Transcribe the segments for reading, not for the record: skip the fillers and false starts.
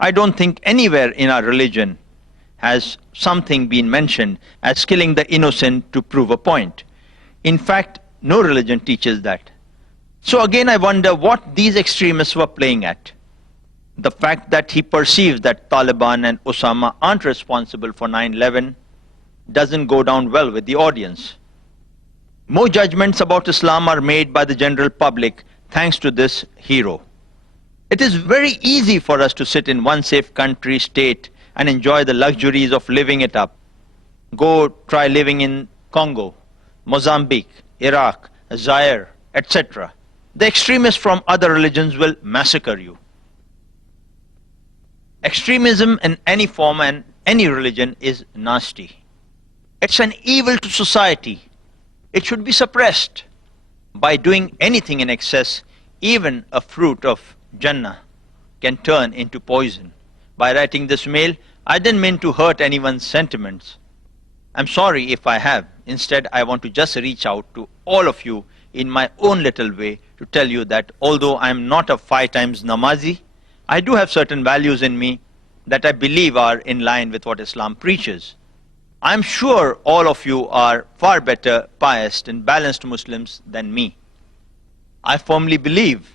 I don't think anywhere in our religion has something been mentioned as killing the innocent to prove a point. In fact, no religion teaches that. So again, I wonder what these extremists were playing at. The fact that he perceives that Taliban and Osama aren't responsible for 9/11 doesn't go down well with the audience. More judgments about Islam are made by the general public thanks to this hero. It is very easy for us to sit in one safe country, state, and enjoy the luxuries of living it up. Go try living in Congo, Mozambique, Iraq, Zaire, etc. The extremists from other religions will massacre you. Extremism in any form and any religion is nasty. It's an evil to society. It should be suppressed. By doing anything in excess, even a fruit of Jannah can turn into poison. By writing this mail, I didn't mean to hurt anyone's sentiments. I'm sorry if I have. Instead, I want to just reach out to all of you in my own little way to tell you that although I'm not a 5 times namazi, I do have certain values in me that I believe are in line with what Islam preaches. I'm sure all of you are far better pious and balanced Muslims than me. I firmly believe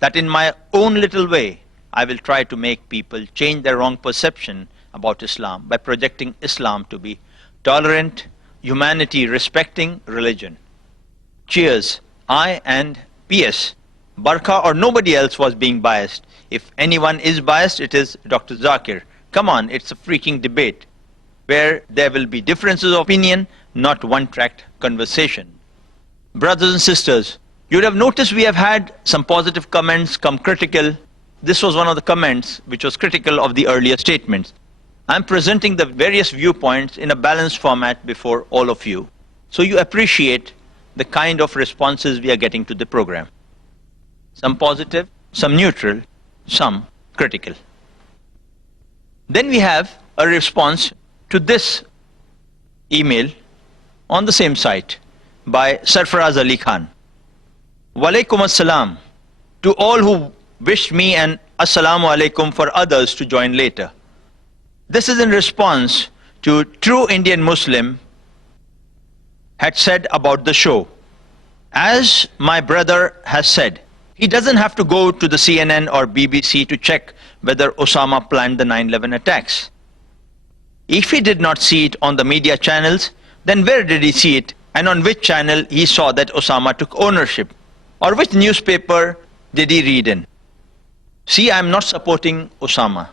that in my own little way, I will try to make people change their wrong perception about Islam by projecting Islam to be tolerant, humanity-respecting religion. Cheers. I and P.S. Barkha or nobody else was being biased. If anyone is biased, it is Dr. Zakir. Come on, it's a freaking debate where there will be differences of opinion, not one-tracked conversation. Brothers and sisters, you would have noticed we have had some positive comments, some critical. This was one of the comments which was critical of the earlier statements. I'm presenting the various viewpoints in a balanced format before all of you, so you appreciate the kind of responses we are getting to the program. Some positive, some neutral, some critical. Then we have a response to this email on the same site by Sarfaraz Ali Khan. Walaikum assalam to all who wished me, and assalamu alaikum for others to join later. This is in response to True Indian Muslim had said about the show. As my brother has said, he doesn't have to go to the CNN or BBC to check whether Osama planned the 9/11 attacks. If he did not see it on the media channels, then where did he see it, and on which channel he saw that Osama took ownership? Or which newspaper did he read in? See, I am not supporting Osama.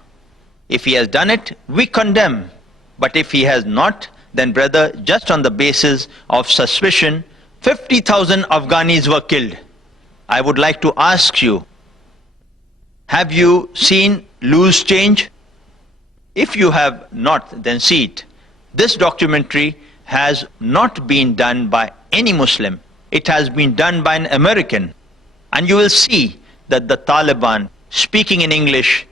If he has done it, we condemn. But if he has not, then brother, just on the basis of suspicion, 50,000 Afghanis were killed. I would like to ask you, have you seen Loose Change? If you have not, then see it. This documentary has not been done by any Muslim. It has been done by an American. And you will see that the Taliban, speaking in English,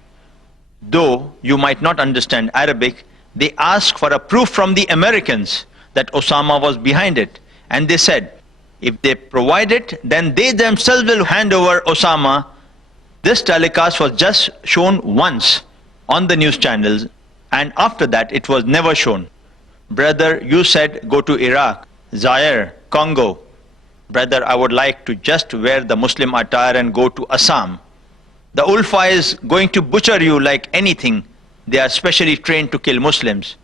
though you might not understand Arabic, they asked for a proof from the Americans that Osama was behind it. And they said, if they provide it, then they themselves will hand over Osama. This telecast was just shown once on the news channels, and after that it was never shown. Brother, you said go to Iraq, Zaire, Congo. Brother, I would like to just wear the Muslim attire and go to Assam. The Ulfa is going to butcher you like anything. They are specially trained to kill Muslims.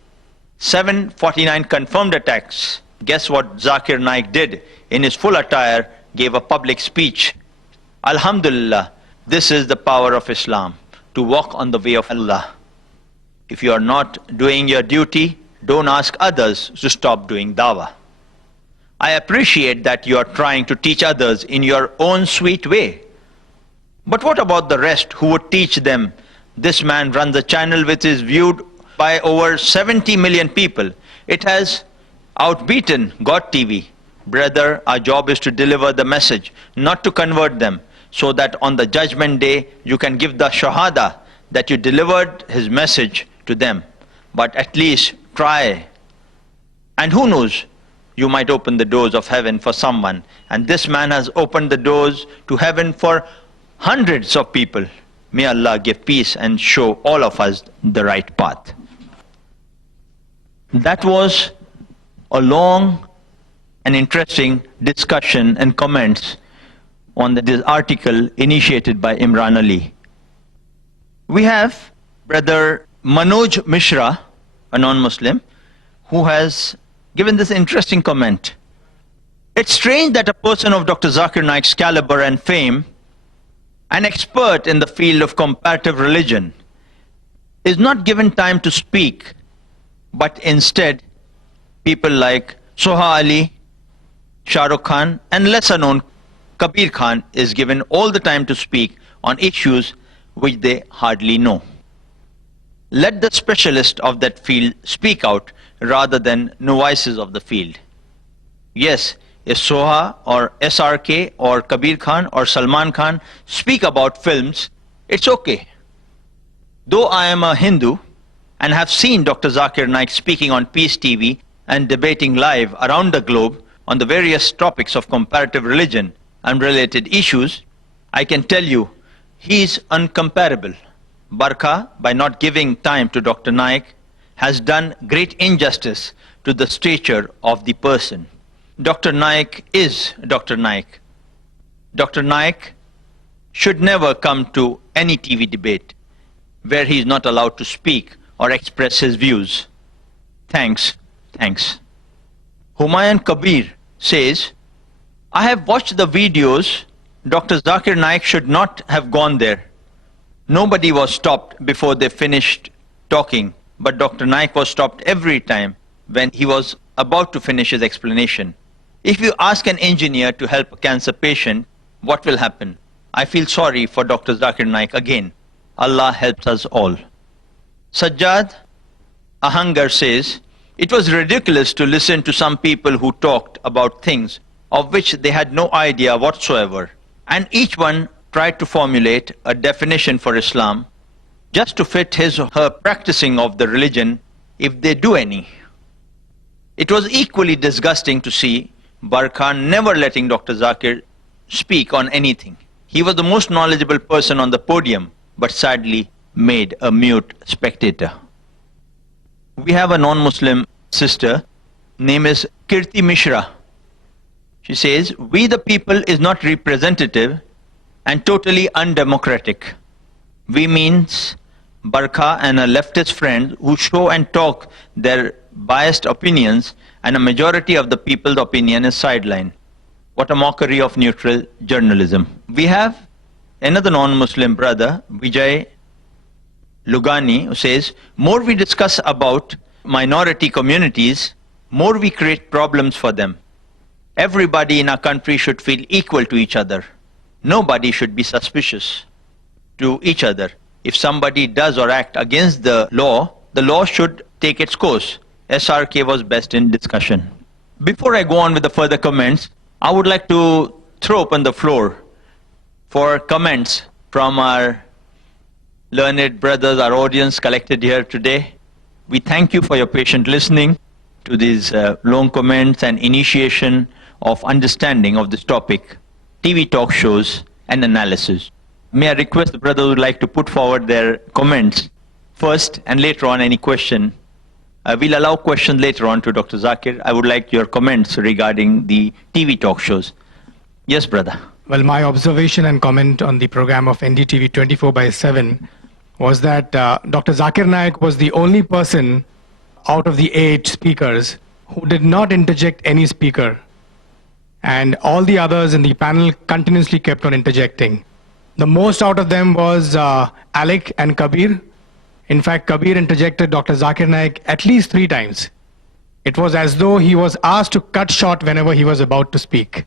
749 confirmed attacks. Guess what Zakir Naik did? In his full attire, gave a public speech. Alhamdulillah, this is the power of Islam, to walk on the way of Allah. If you are not doing your duty, don't ask others to stop doing dawah. I appreciate that you are trying to teach others in your own sweet way. But what about the rest who would teach them? This man runs a channel which is viewed by over 70 million people. It has outbeaten God TV. Brother, our job is to deliver the message, not to convert them, so that on the judgment day you can give the shahada that you delivered his message to them. But at least try. And who knows, you might open the doors of heaven for someone. And this man has opened the doors to heaven for hundreds of people. May Allah give peace and show all of us the right path. That was a long and interesting discussion and comments on this article initiated by Imran Ali. We have Brother Manoj Mishra, a non-Muslim, who has given this interesting comment. It's strange that a person of Dr. Zakir Naik's caliber and fame, an expert in the field of comparative religion, is not given time to speak, but instead people like Soha Ali, Shah Rukh Khan, and lesser known Kabir Khan is given all the time to speak on issues which they hardly know. Let the specialist of that field speak out rather than novices of the field. Yes, if Soha or SRK or Kabir Khan or Salman Khan speak about films, it's okay. Though I am a Hindu and have seen Dr. Zakir Naik speaking on Peace TV and debating live around the globe on the various topics of comparative religion and related issues, I can tell you he is uncomparable. Barkha, by not giving time to Dr. Naik, has done great injustice to the stature of the person. Dr. Naik is Dr. Naik. Dr. Naik should never come to any TV debate where he is not allowed to speak or express his views. Thanks. Humayun Kabir says, I have watched the videos. Dr. Zakir Naik should not have gone there. Nobody was stopped before they finished talking, but Dr. Naik was stopped every time when he was about to finish his explanation. If you ask an engineer to help a cancer patient, what will happen? I feel sorry for Dr. Zakir Naik again. Allah helps us all. Sajjad Ahangar says, it was ridiculous to listen to some people who talked about things of which they had no idea whatsoever, and each one tried to formulate a definition for Islam just to fit his or her practicing of the religion, if they do any. It was equally disgusting to see Barkha never letting Dr. Zakir speak on anything. He was the most knowledgeable person on the podium, but sadly made a mute spectator. We have a non-Muslim sister, name is Kirti Mishra. She says, we the people is not representative and totally undemocratic. We means Barkha and a leftist friend who show and talk their biased opinions, and a majority of the people's opinion is sidelined. What a mockery of neutral journalism. We have another non-Muslim brother, Vijay Lugani, who says, more we discuss about minority communities, more we create problems for them. Everybody in our country should feel equal to each other. Nobody should be suspicious to each other. If somebody does or act against the law should take its course. SRK was best in discussion. Before I go on with the further comments, I would like to throw open the floor for comments from our learned brothers, our audience collected here today. We thank you for your patient listening to these long comments and initiation of understanding of this topic, TV talk shows and analysis. May I request the brothers who would like to put forward their comments first, and later on any question. We'll allow questions later on to Dr. Zakir. I would like your comments regarding the TV talk shows. Yes, brother. Well, my observation and comment on the program of NDTV 24/7 was that Dr. Zakir Naik was the only person out of the 8 speakers who did not interject any speaker. And all the others in the panel continuously kept on interjecting. The most out of them was Alec and Kabir. In fact, Kabir interjected Dr. Zakir Naik at least 3 times. It was as though he was asked to cut short whenever he was about to speak.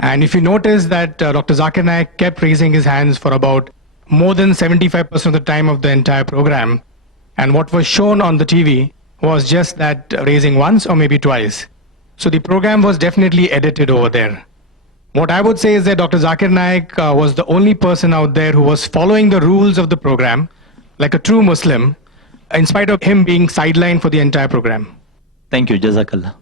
And if you notice that Dr. Zakir Naik kept raising his hands for about more than 75% of the time of the entire program, and what was shown on the TV was just that raising once or maybe twice. So the program was definitely edited over there. What I would say is that Dr. Zakir Naik was the only person out there who was following the rules of the program like a true Muslim, in spite of him being sidelined for the entire program. Thank you, Jazakallah.